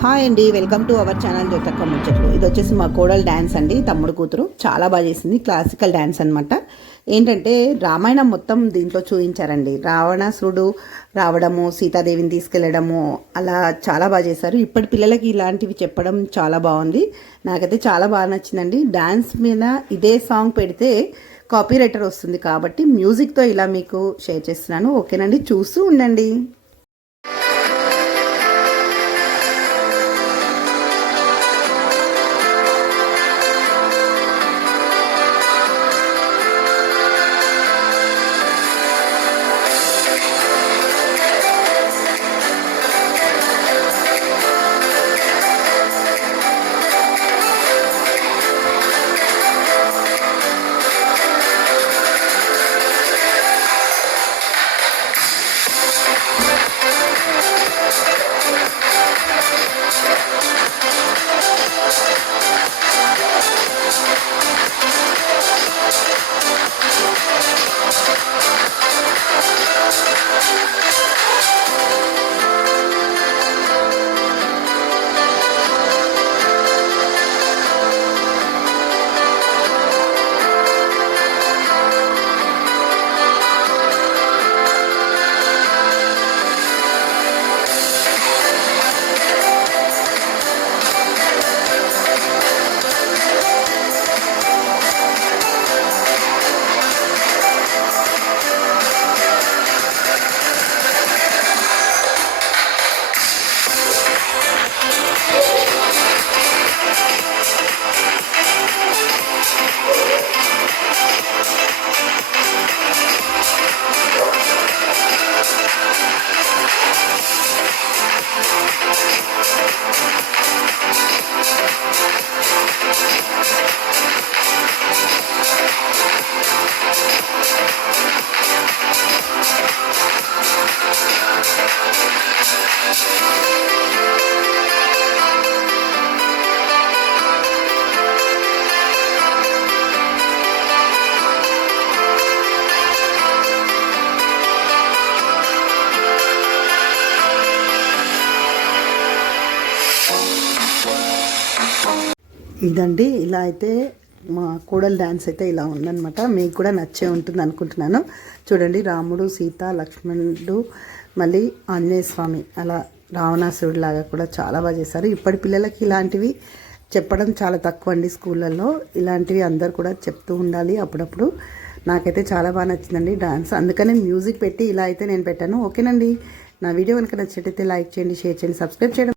Hi అండి, welcome to our channel జ్యోతక్క ముచ్చట్లు. ఇది వచ్చేసి మా కోడల్ డ్యాన్స్ అండి, తమ్ముడు కూతురు చాలా బాగా చేసింది. క్లాసికల్ డ్యాన్స్ అనమాట. ఏంటంటే రామాయణం మొత్తం దీంట్లో చూపించారండి. రావణాసురుడు రావడము, సీతాదేవిని తీసుకెళ్లడము, అలా చాలా బాగా చేశారు. ఇప్పటి పిల్లలకి ఇలాంటివి చెప్పడం చాలా బాగుంది. నాకైతే చాలా బాగా నచ్చిందండి. డ్యాన్స్ మీద ఇదే సాంగ్ పెడితే కాపీ రైటర్ వస్తుంది కాబట్టి మ్యూజిక్తో ఇలా మీకు షేర్ చేస్తున్నాను. ఓకేనండి, చూస్తూ ఉండండి. ఇదండి, ఇలా అయితే మా కోడల్ డ్యాన్స్ అయితే ఇలా ఉందన్నమాట. మీకు కూడా నచ్చే ఉంటుంది అనుకుంటున్నాను. చూడండి, రాముడు, సీత, లక్ష్మణుడు, మళ్ళీ ఆంజనేయ స్వామి, అలా రావణాసురుడు లాగా కూడా చాలా బాగా చేశారు. ఇప్పటి పిల్లలకి ఇలాంటివి చెప్పడం చాలా తక్కువ అండి. స్కూళ్ళల్లో ఇలాంటివి అందరు కూడా చెప్తూ ఉండాలి అప్పుడప్పుడు. నాకైతే చాలా బాగా నచ్చిందండి డాన్స్. అందుకనే మ్యూజిక్ పెట్టి ఇలా అయితే నేను పెట్టాను. ఓకేనండి, నా వీడియో కనుక నచ్చినట్టయితే లైక్ చేయండి, షేర్ చేయండి, సబ్స్క్రైబ్ చేయడం